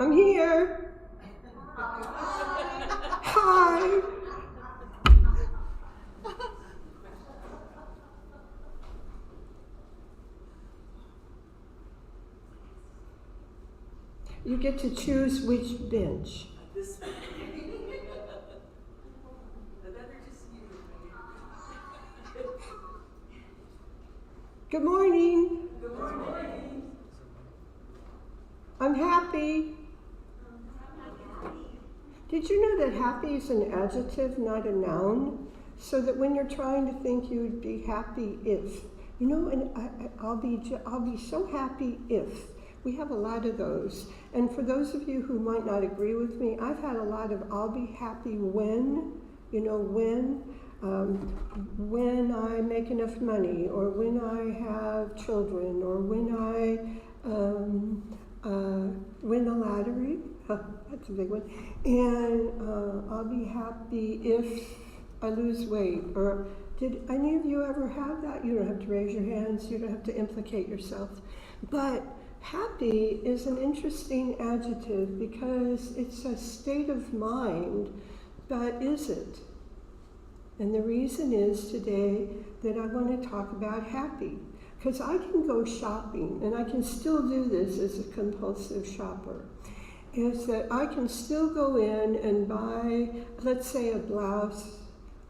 I'm here. Hi. You get to choose which bench. This one. Good morning. Good morning. I'm happy. Did you know that happy is an adjective, not a noun? So that when you're trying to think, you would be happy if. You know, and I'll be so happy if. We have a lot of those. And for those of you who might not agree with me, I've had a lot of I'll be happy when, you know, when I make enough money, or when I have children, or when I win the lottery. That's a big one. And I'll be happy if I lose weight. Or did any of you ever have that? You don't have to raise your hands. You don't have to implicate yourself. But happy is an interesting adjective because it's a state of mind, but is it? And the reason is today that I want to talk about happy. Because I can go shopping, and I can still do this as a compulsive shopper, is that I can still go in and buy, let's say, a blouse,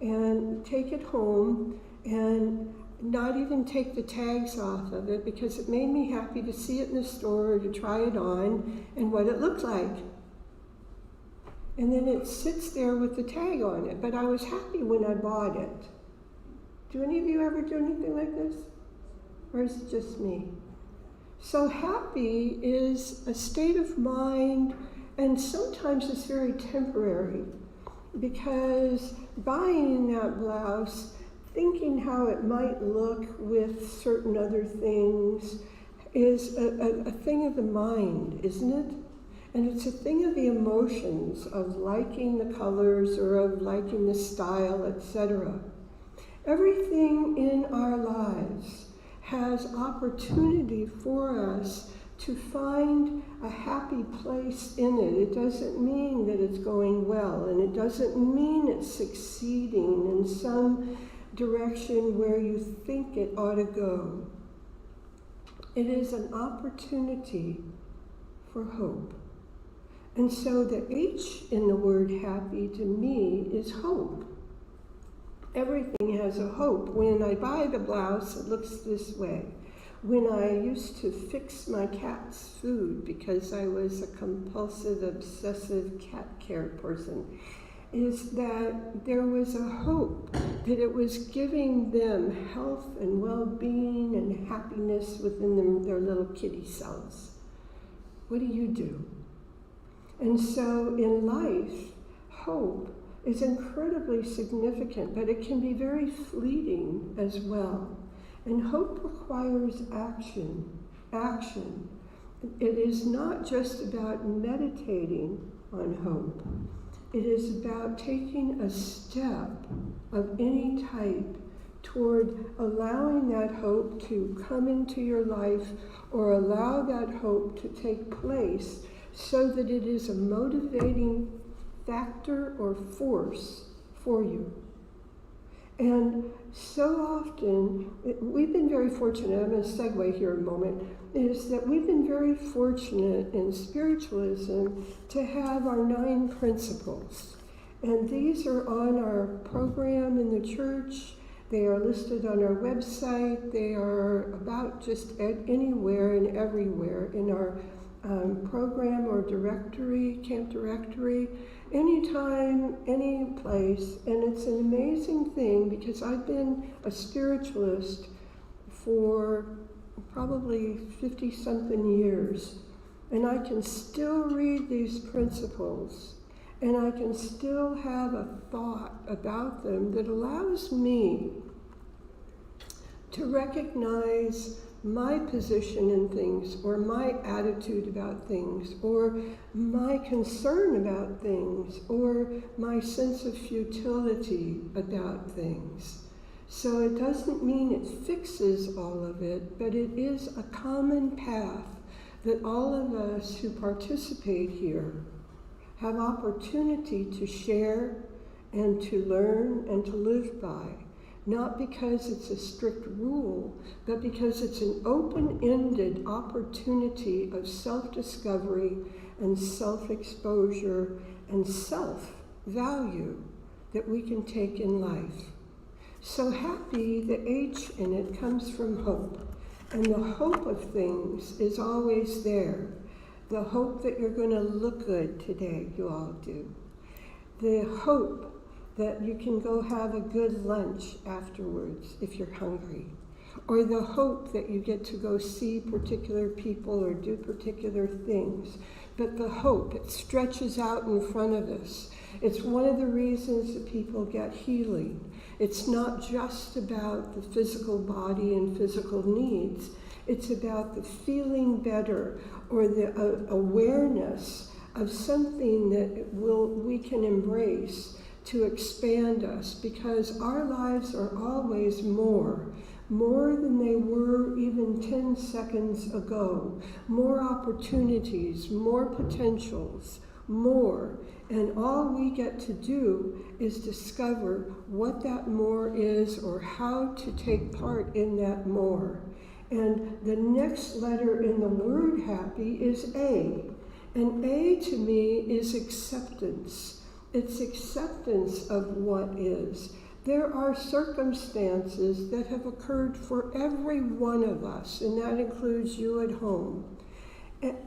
and take it home, and not even take the tags off of it, because it made me happy to see it in the store, to try it on, and what it looked like. And then it sits there with the tag on it, but I was happy when I bought it. Do any of you ever do anything like this? Or is it just me? So happy is a state of mind, and sometimes it's very temporary, because buying that blouse, thinking how it might look with certain other things, is a thing of the mind, isn't it? And it's a thing of the emotions, of liking the colors or of liking the style, etc. Everything in our lives has opportunity for us to find a happy place in it. It doesn't mean that it's going well, and it doesn't mean it's succeeding in some direction where you think it ought to go. It is an opportunity for hope. And so the H in the word happy to me is hope. Everything has a hope. When I buy the blouse, it looks this way. When I used to fix my cat's food because I was a compulsive, obsessive cat care person, is that there was a hope that it was giving them health and well-being and happiness within their little kitty cells. What do? And so in life, hope is incredibly significant, but it can be very fleeting as well. And hope requires action. Action. It is not just about meditating on hope. It is about taking a step of any type toward allowing that hope to come into your life, or allow that hope to take place, so that it is a motivating factor or force for you. And so often, we've been very fortunate, I'm going to segue here a moment, is that we've been very fortunate in spiritualism to have our 9 principles. And these are on our program in the church. They are listed on our website. They are about just anywhere and everywhere in our program or directory, camp directory, anytime, any place. And it's an amazing thing, because I've been a spiritualist for probably 50-something years, and I can still read these principles, and I can still have a thought about them that allows me to recognize my position in things, or my attitude about things, or my concern about things, or my sense of futility about things. So it doesn't mean it fixes all of it, but it is a common path that all of us who participate here have opportunity to share and to learn and to live by, not because it's a strict rule, but because it's an open-ended opportunity of self-discovery and self-exposure and self-value that we can take in life. So happy, the H in it comes from hope. And the hope of things is always there. The hope that you're going to look good today, you all do. The hope that you can go have a good lunch afterwards if you're hungry. Or the hope that you get to go see particular people or do particular things. But the hope, it stretches out in front of us. It's one of the reasons that people get healing. It's not just about the physical body and physical needs. It's about the feeling better or the awareness of something that we can embrace to expand us, because our lives are always more than they were even 10 seconds ago. More opportunities, more potentials, more. And all we get to do is discover what that more is or how to take part in that more. And the next letter in the word happy is A. And A to me is acceptance. It's acceptance of what is. There are circumstances that have occurred for every one of us, and that includes you at home.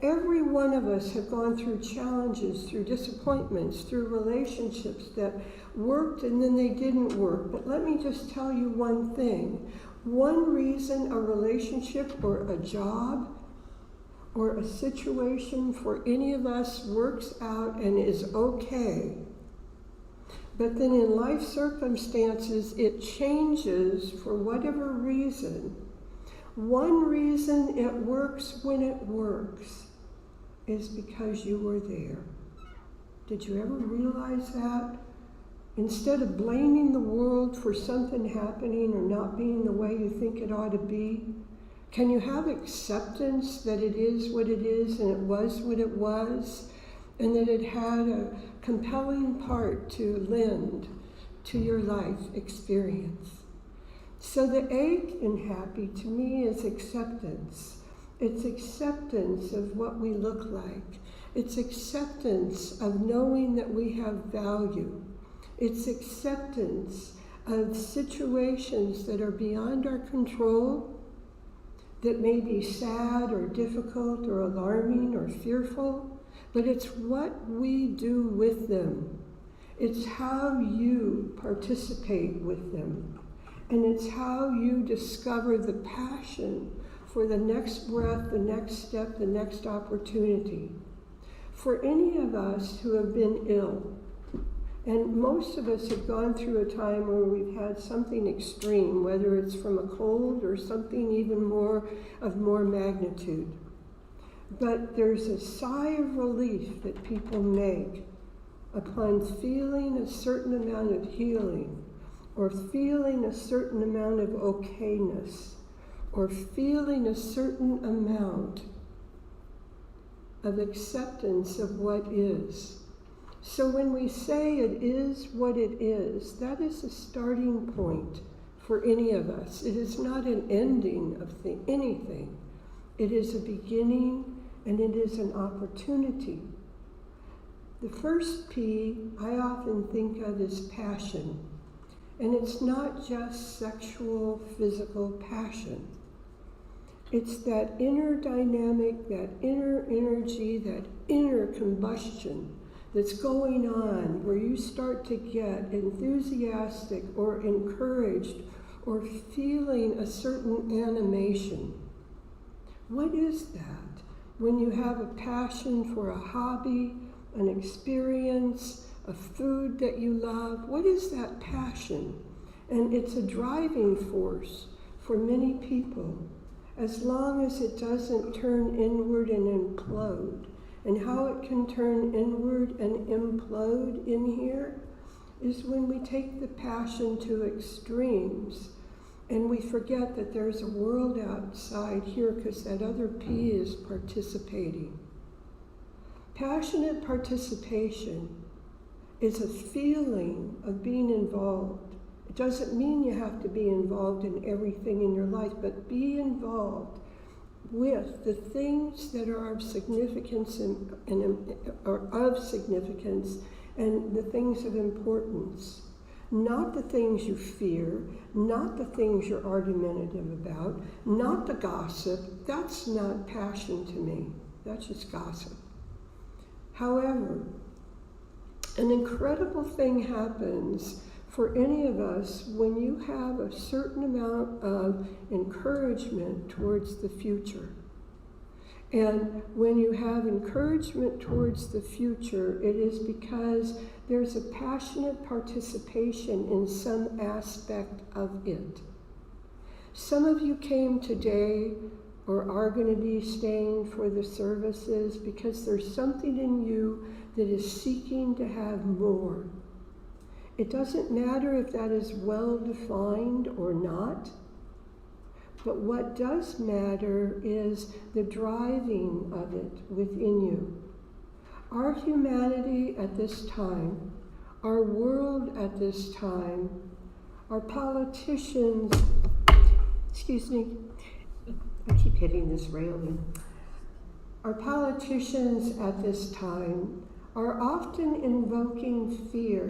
Every one of us have gone through challenges, through disappointments, through relationships that worked and then they didn't work. But let me just tell you one thing. One reason a relationship or a job or a situation for any of us works out and is okay, but then in life circumstances it changes for whatever reason. One reason it works when it works is because you were there. Did you ever realize that? Instead of blaming the world for something happening or not being the way you think it ought to be, can you have acceptance that it is what it is and it was what it was, and that it had a compelling part to lend to your life experience? So the A in happy to me is acceptance. It's acceptance of what we look like. It's acceptance of knowing that we have value. It's acceptance of situations that are beyond our control, that may be sad or difficult or alarming or fearful, but it's what we do with them. It's how you participate with them. And it's how you discover the passion for the next breath, the next step, the next opportunity. For any of us who have been ill, and most of us have gone through a time where we've had something extreme, whether it's from a cold or something even more magnitude. But there's a sigh of relief that people make upon feeling a certain amount of healing, or feeling a certain amount of okayness, or feeling a certain amount of acceptance of what is. So when we say it is what it is, that is a starting point for any of us. It is not an ending of anything. It is a beginning and it is an opportunity. The first P I often think of as passion. And it's not just sexual, physical passion. It's that inner dynamic, that inner energy, that inner combustion that's going on where you start to get enthusiastic or encouraged or feeling a certain animation. What is that? When you have a passion for a hobby, an experience, a food that you love, what is that passion? And it's a driving force for many people, as long as it doesn't turn inward and implode. And how it can turn inward and implode in here is when we take the passion to extremes And we forget that there's a world outside here because that other P is participating. Passionate participation is a feeling of being involved. It doesn't mean you have to be involved in everything in your life, but be involved with the things that are of significance and the things of importance. Not the things you fear, not the things you're argumentative about, not the gossip. That's not passion to me. That's just gossip. However, an incredible thing happens for any of us when you have a certain amount of encouragement towards the future. And when you have encouragement towards the future, it is because there's a passionate participation in some aspect of it. Some of you came today or are going to be staying for the services because there's something in you that is seeking to have more. It doesn't matter if that is well defined or not, but what does matter is the driving of it within you. Our humanity at this time, our world at this time, our politicians, excuse me, I keep hitting this railing. Our politicians at this time are often invoking fear,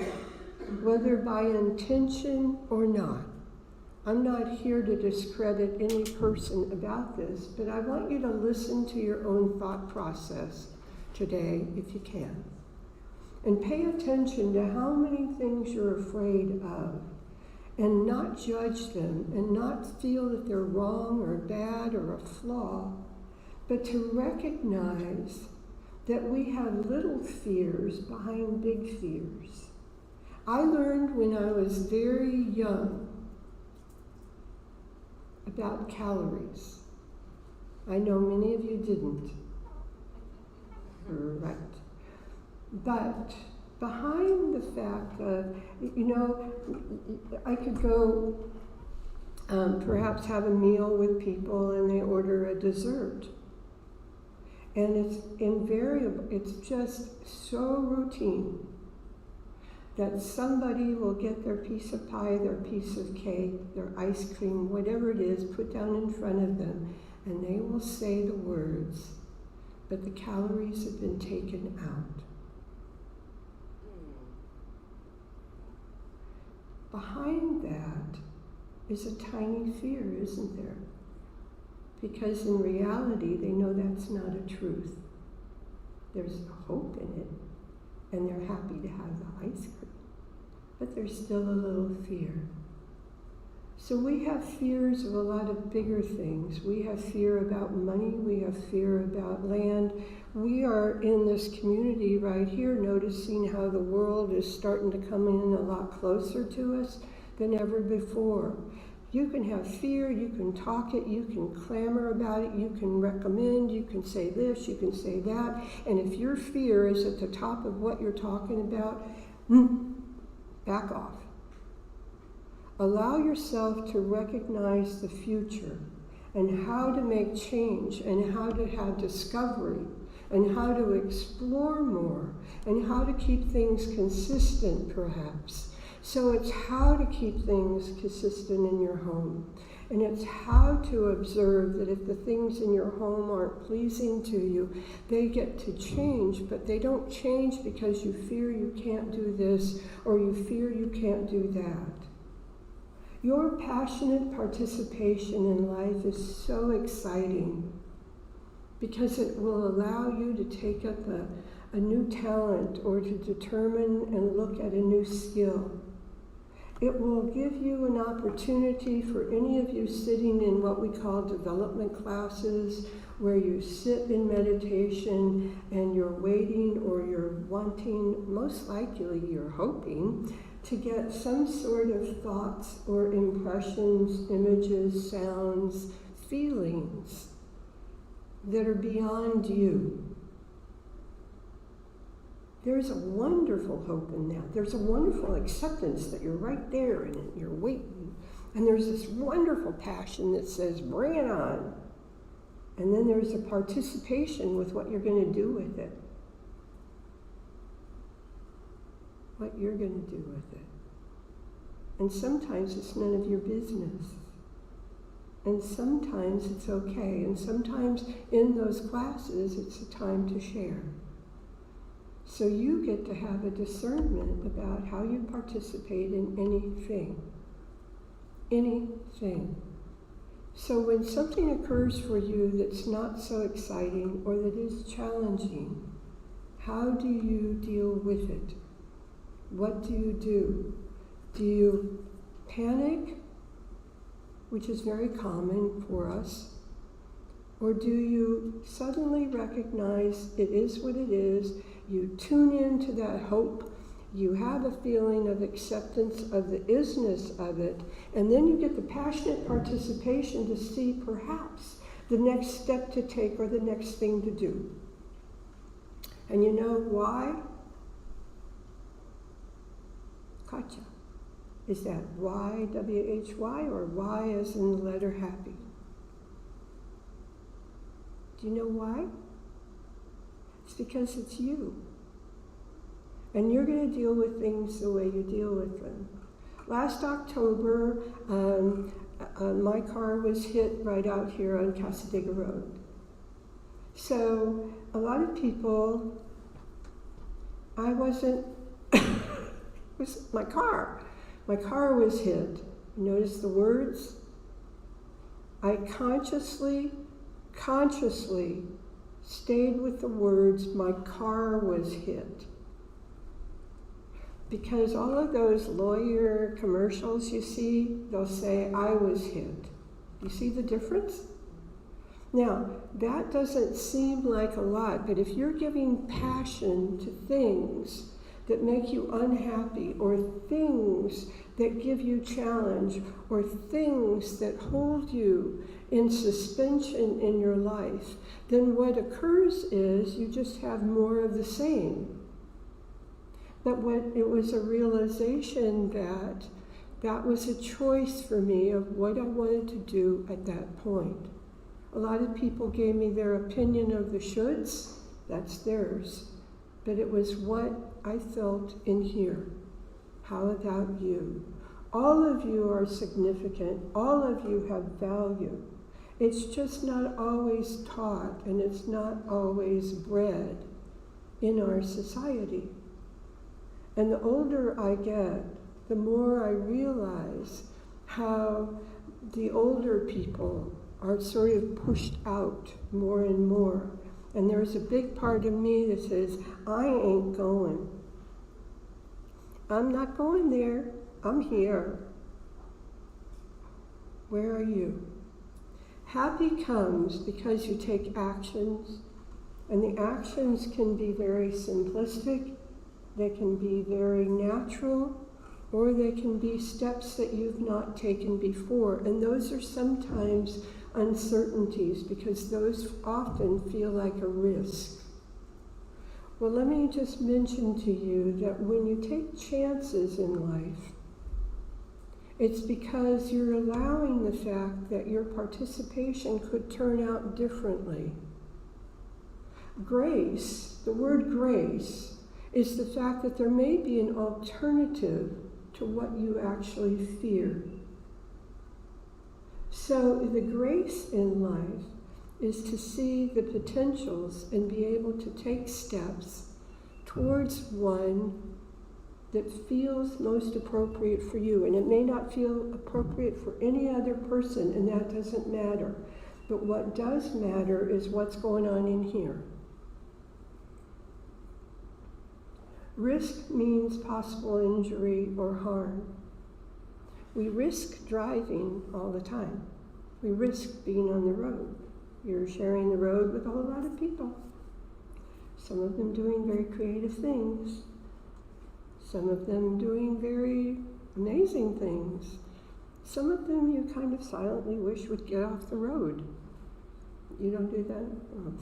whether by intention or not. I'm not here to discredit any person about this, but I want you to listen to your own thought process today, if you can. And pay attention to how many things you're afraid of, and not judge them, and not feel that they're wrong or bad or a flaw, but to recognize that we have little fears behind big fears. I learned when I was very young about calories. I know many of you didn't. Right. But behind the fact of, I could go perhaps have a meal with people and they order a dessert. And it's invariable, it's just so routine that somebody will get their piece of pie, their piece of cake, their ice cream, whatever it is, put down in front of them, and they will say the words, but the calories have been taken out. Behind that is a tiny fear, isn't there? Because in reality, they know that's not a truth. There's hope in it, and they're happy to have the ice cream. But there's still a little fear. So we have fears of a lot of bigger things. We have fear about money. We have fear about land. We are in this community right here noticing how the world is starting to come in a lot closer to us than ever before. You can have fear, you can talk it, you can clamor about it, you can recommend, you can say this, you can say that. And if your fear is at the top of what you're talking about, back off. Allow yourself to recognize the future and how to make change and how to have discovery and how to explore more and how to keep things consistent, perhaps. So it's how to keep things consistent in your home. And it's how to observe that if the things in your home aren't pleasing to you, they get to change, but they don't change because you fear you can't do this or you fear you can't do that. Your passionate participation in life is so exciting because it will allow you to take up a new talent or to determine and look at a new skill. It will give you an opportunity for any of you sitting in what we call development classes, where you sit in meditation and you're waiting or you're wanting, most likely you're hoping, to get some sort of thoughts or impressions, images, sounds, feelings that are beyond you. There's a wonderful hope in that. There's a wonderful acceptance that you're right there and you're waiting. And there's this wonderful passion that says, bring it on. And then there's a participation with what you're going to do with it. What you're going to do with it. And sometimes it's none of your business. And sometimes it's okay. And sometimes in those classes, it's a time to share. So you get to have a discernment about how you participate in anything. Anything. So when something occurs for you that's not so exciting or that is challenging, how do you deal with it? What do you do? Do you panic, which is very common for us? Or do you suddenly recognize it is what it is, you tune into that hope, you have a feeling of acceptance of the isness of it, and then you get the passionate participation to see perhaps the next step to take or the next thing to do. And you know why? Gotcha. Is that Y, W-H-Y, or Y as in the letter happy? Do you know why? It's because it's you. And you're going to deal with things the way you deal with them. Last October, my car was hit right out here on Casadega Road. So a lot of people, I wasn't, it was my car. My car was hit. Notice the words? I consciously stayed with the words, my car was hit. Because all of those lawyer commercials you see, they'll say, I was hit. You see the difference? Now, that doesn't seem like a lot, but if you're giving passion to things that make you unhappy, or things that give you challenge, or things that hold you in suspension in your life, then what occurs is you just have more of the same. But it was a realization that that was a choice for me of what I wanted to do at that point. A lot of people gave me their opinion of the shoulds, that's theirs. But it was what I felt in here. How about you? All of you are significant. All of you have value. It's just not always taught, and it's not always bred in our society. And the older I get, the more I realize how the older people are sort of pushed out more and more. And there's a big part of me that says, I ain't going. I'm not going there. I'm here. Where are you? Happy comes because you take actions, and the actions can be very simplistic, they can be very natural, or they can be steps that you've not taken before. And those are sometimes uncertainties, because those often feel like a risk. Well, let me just mention to you that when you take chances in life, it's because you're allowing the fact that your participation could turn out differently. Grace, the word grace, is the fact that there may be an alternative to what you actually fear. So the grace in life is to see the potentials and be able to take steps towards one that feels most appropriate for you. And it may not feel appropriate for any other person, and that doesn't matter. But what does matter is what's going on in here. Risk means possible injury or harm. We risk driving all the time. We risk being on the road. You're sharing the road with a whole lot of people. Some of them doing very creative things. Some of them doing very amazing things. Some of them you kind of silently wish would get off the road. You don't do that? Oh.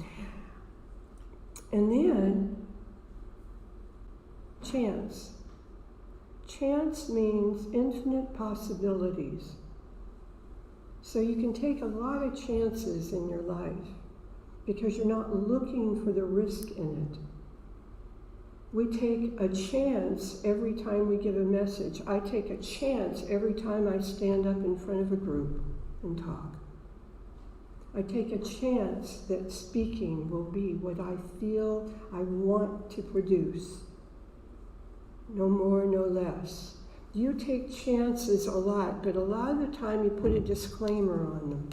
And then, chance. Chance means infinite possibilities. So you can take a lot of chances in your life because you're not looking for the risk in it. We take a chance every time we give a message. I take a chance every time I stand up in front of a group and talk. I take a chance that speaking will be what I feel I want to produce. No more, no less. You take chances a lot, but a lot of the time you put a disclaimer on them.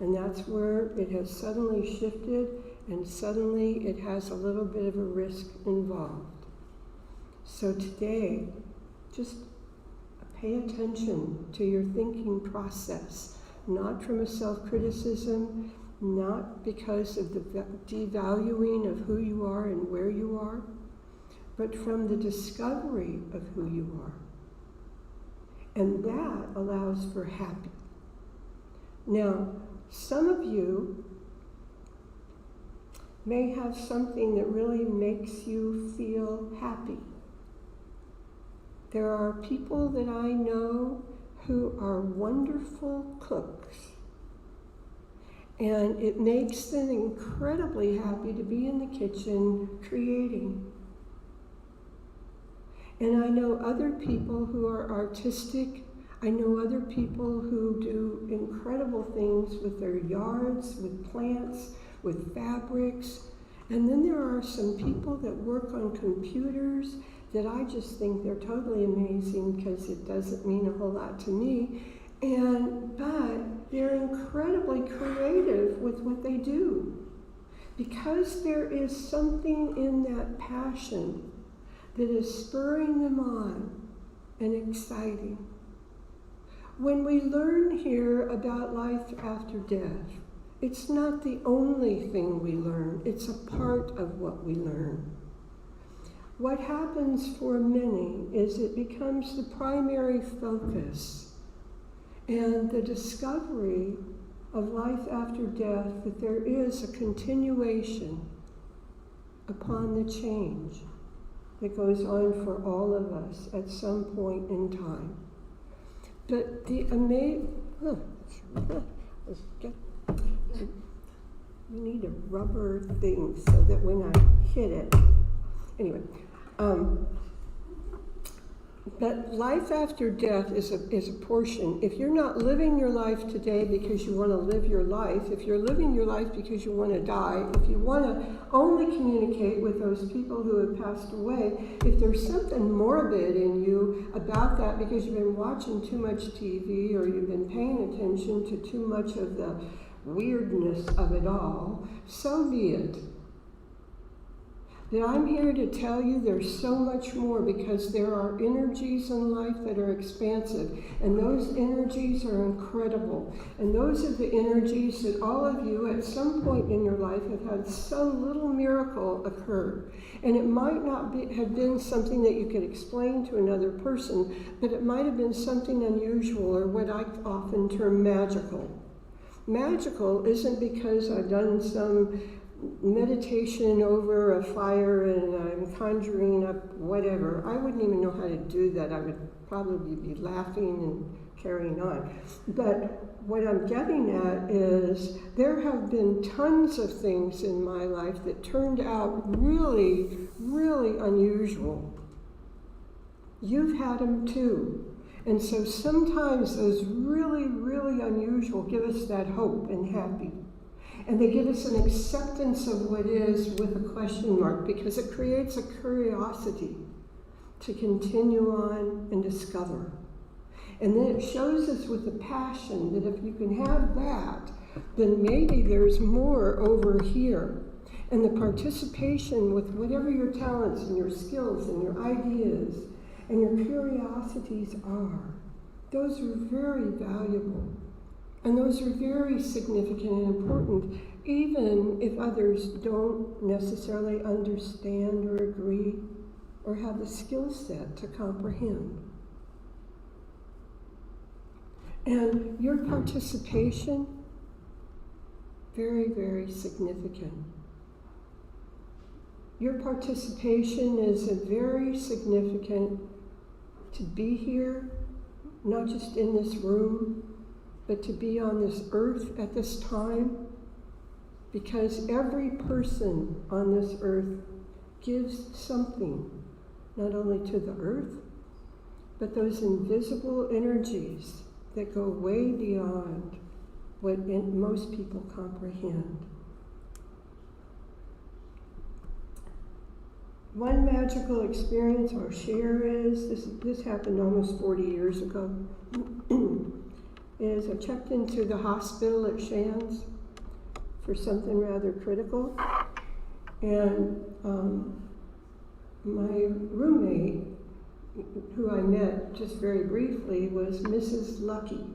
And that's where it has suddenly shifted, and suddenly it has a little bit of a risk involved. So today, just pay attention to your thinking process, not from a self-criticism, not because of the devaluing of who you are and where you are, but from the discovery of who you are. And that allows for happy. Now, some of you may have something that really makes you feel happy. There are people that I know who are wonderful cooks, and it makes them incredibly happy to be in the kitchen creating. And I know other people who are artistic. I know other people who do incredible things with their yards, with plants, with fabrics. And then there are some people that work on computers that I just think they're totally amazing because it doesn't mean a whole lot to me. But they're incredibly creative with what they do. Because there is something in that passion that is spurring them on and exciting. When we learn here about life after death, it's not the only thing we learn, it's a part of what we learn. What happens for many is it becomes the primary focus and the discovery of life after death, that there is a continuation upon the change that goes on for all of us at some point in time. But the amazing, we need a rubber thing so that when I hit it, anyway, but life after death is a portion. If you're not living your life today because you want to live your life, if you're living your life because you want to die, if you want to only communicate with those people who have passed away, if there's something morbid in you about that because you've been watching too much TV or you've been paying attention to too much of the weirdness of it all, so be it. That I'm here to tell you there's so much more, because there are energies in life that are expansive, and those energies are incredible. And those are the energies that all of you at some point in your life have had some little miracle occur. And it might not have been something that you could explain to another person, but it might have been something unusual, or what I often term magical. Magical isn't because I've done some meditation over a fire and I'm conjuring up whatever. I wouldn't even know how to do that. I would probably be laughing and carrying on. But what I'm getting at is there have been tons of things in my life that turned out really, really unusual. You've had them too. And so sometimes those really, really unusual give us that hope and happy. And they give us an acceptance of what is with a question mark, because it creates a curiosity to continue on and discover. And then it shows us with a passion that if you can have that, then maybe there's more over here. And the participation with whatever your talents and your skills and your ideas and your curiosities are, those are very valuable. And those are very significant and important, even if others don't necessarily understand or agree or have the skill set to comprehend. And your participation, very, very significant. Your participation is a very significant to be here, not just in this room, but to be on this earth at this time, because every person on this earth gives something, not only to the earth, but those invisible energies that go way beyond what most people comprehend. One magical experience I'll share is, this happened almost 40 years ago, is I checked into the hospital at Shands for something rather critical, and my roommate, who I met just very briefly, was Mrs. Lucky.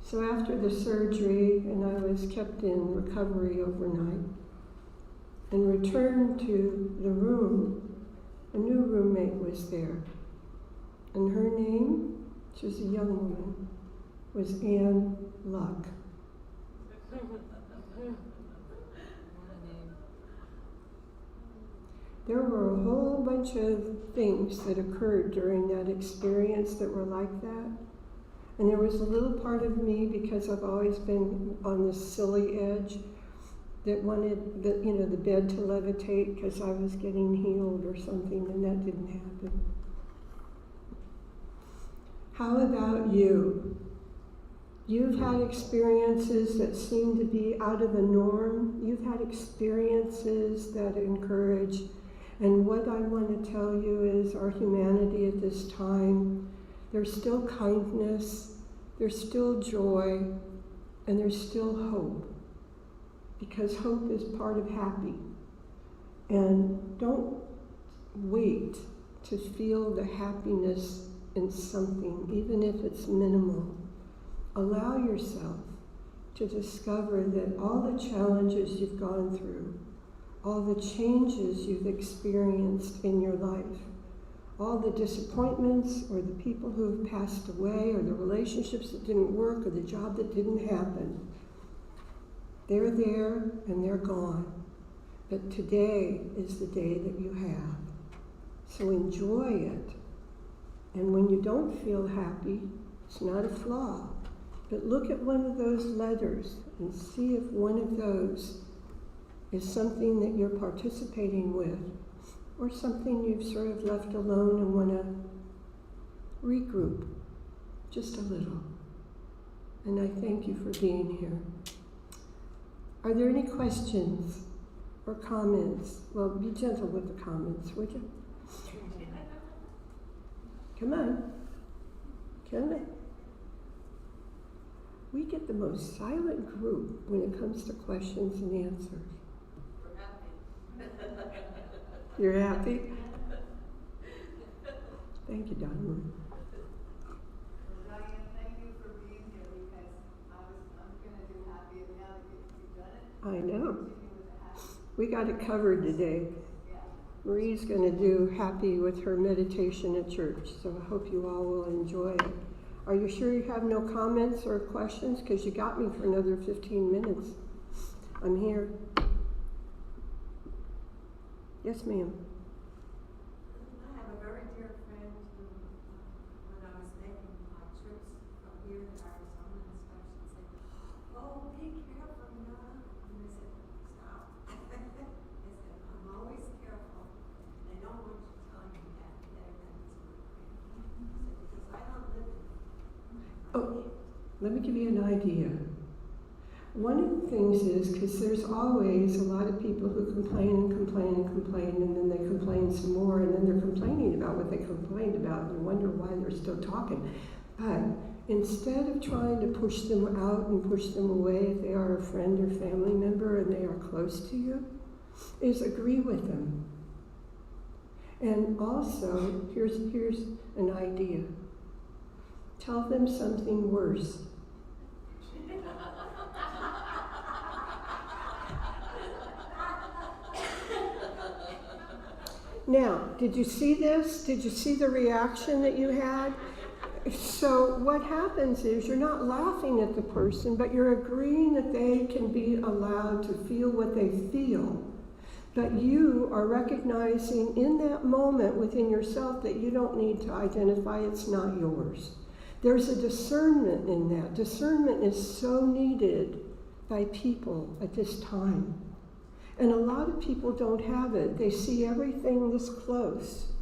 So after the surgery, and I was kept in recovery overnight, and returned to the room, a new roommate was there. And her name, she was a young woman, was Anne Luck. There were a whole bunch of things that occurred during that experience that were like that. And there was a little part of me, because I've always been on this silly edge, that wanted the bed to levitate because I was getting healed or something, and that didn't happen. How about you? You've had experiences that seem to be out of the norm. You've had experiences that encourage. And what I want to tell you is our humanity at this time, there's still kindness, there's still joy, and there's still hope. Because hope is part of happy. And don't wait to feel the happiness in something, even if it's minimal. Allow yourself to discover that all the challenges you've gone through, all the changes you've experienced in your life, all the disappointments or the people who have passed away or the relationships that didn't work or the job that didn't happen, they're there and they're gone. But today is the day that you have. So enjoy it. And when you don't feel happy, it's not a flaw. But look at one of those letters and see if one of those is something that you're participating with, or something you've sort of left alone and want to regroup just a little. And I thank you for being here. Are there any questions or comments? Well, be gentle with the comments, would you? Come on. Come on. We get the most silent group when it comes to questions and answers. You're happy? Thank you, Diane. Diane, thank you for being here, because I'm going to do happy, and now that you've done it, I know. continue with the happy. We got it covered today. Yeah. Marie's going to do happy with her meditation at church, so I hope you all will enjoy it. Are you sure you have no comments or questions? Because you got me for another 15 minutes. I'm here. Yes, ma'am. I have a very dear friend who, when I was making my trips from here to Arizona and stuff, she'd say, "Oh, be careful, Nana." And I said, "Stop." I said, "I'm always careful. I don't want you telling me that everything's good." I said, "Because I don't live in it." Oh, let me give you an idea. One of the things is, because there's always a lot of people who complain and complain and complain, and then they complain some more, and then they're complaining about what they complained about, and wonder why they're still talking. But instead of trying to push them out and push them away if they are a friend or family member and they are close to you, is agree with them. And also, here's an idea. Tell them something worse. Now, did you see this? Did you see the reaction that you had? So what happens is you're not laughing at the person, but you're agreeing that they can be allowed to feel what they feel. But you are recognizing in that moment within yourself that you don't need to identify, it's not yours. There's a discernment in that. Discernment is so needed by people at this time. And a lot of people don't have it. They see everything this close,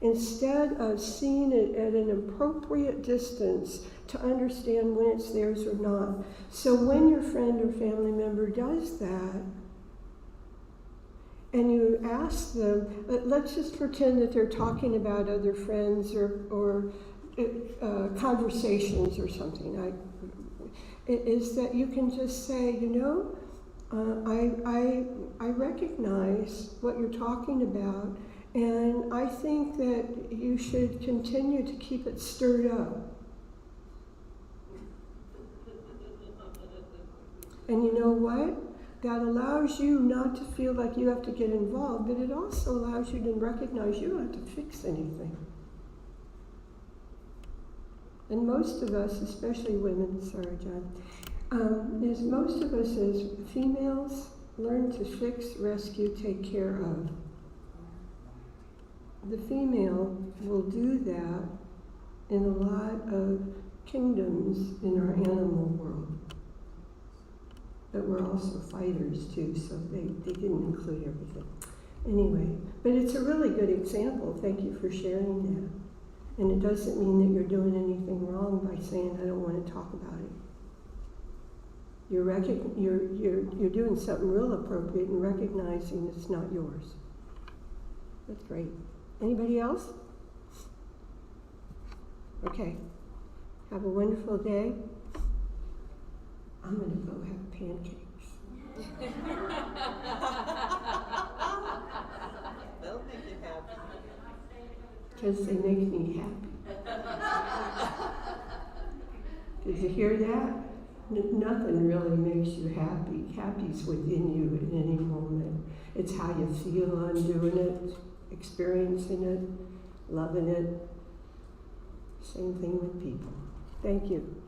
instead of seeing it at an appropriate distance to understand when it's theirs or not. So when your friend or family member does that, and you ask them, let's just pretend that they're talking about other friends or conversations or something, is that you can just say, I recognize what you're talking about, and I think that you should continue to keep it stirred up. And you know what? That allows you not to feel like you have to get involved, but it also allows you to recognize you don't have to fix anything. And most of us, especially women, sorry, John, most of us as females learn to fix, rescue, take care of. The female will do that in a lot of kingdoms in our animal world. But we're also fighters too, so they didn't include everything. Anyway, but it's a really good example. Thank you for sharing that. And it doesn't mean that you're doing anything wrong by saying, I don't want to talk about it. You're doing something real appropriate and recognizing it's not yours. That's great. Anybody else? Okay. Have a wonderful day. I'm going to go have pancakes. They'll make you happy. Because they make me happy. Did you hear that? Nothing really makes you happy. Happy's within you at any moment. It's how you feel on doing it, experiencing it, loving it. Same thing with people. Thank you.